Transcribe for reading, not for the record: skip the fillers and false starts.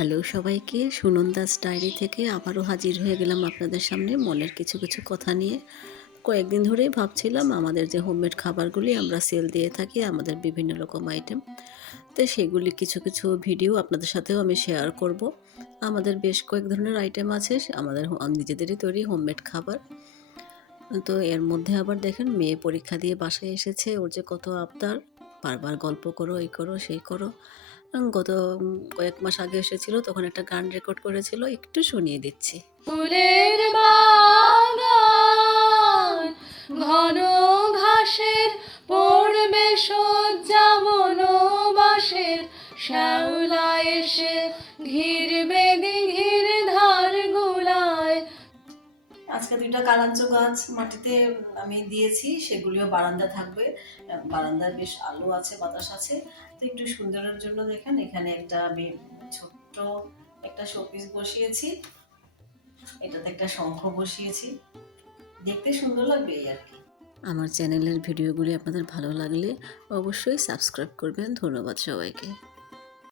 Hello সবাইকে, সুনন্দাস diary থেকে আবারও হাজির হয়ে গেলাম আপনাদের সামনে মনের কিছু কিছু কথা নিয়ে। কয়েকদিন ধরেই ভাবছিলাম আমাদের যে হোমমেড খাবারগুলি আমরা সেল দিয়ে থাকি, আমাদের বিভিন্ন রকম আইটেম, তো সেগুলি কিছু কিছু ভিডিও আপনাদের সাথেও আমি শেয়ার করব। আমাদের বেশ কয়েক ধরনের আইটেম আছে, আমাদের নিজেদেরই তৈরি হোমমেড খাবার। তো এর মধ্যে আবার দেখেন মেয়ে পরীক্ষা দিয়ে বাসায় এসেছে, ওর যে কত আবদার, বারবার গল্প করো, এই করো, সেই করো। গত কয়েক মাস আগে এসেছিল, তখন একটা গান রেকর্ড করেছিল, একটু শুনিয়ে দিচ্ছি। ফুলের বাগান ঘন ঘাসের পড়বে সজ্জা বনবাসের, শ্যাওলা এসে ঘিরবে দিঘির ধার গুলায়। আজকে দুইটা কালাঞ্চ গাছ মাটিতে আমি দিয়েছি, সেগুলিও বারান্দা থাকবে। বারান্দায় বেশ আলো আছে, বাতাস আছে, তো একটু সুন্দরের জন্য দেখেন এখানে একটা আমি ছোট্ট একটা শোপিস বসিয়েছি, এটাতে একটা শঙ্খ বসিয়েছি, দেখতে সুন্দর লাগবে এই আর কি। আমার চ্যানেলের ভিডিওগুলি আপনাদের ভালো লাগলে অবশ্যই সাবস্ক্রাইব করবেন। ধন্যবাদ সবাইকে।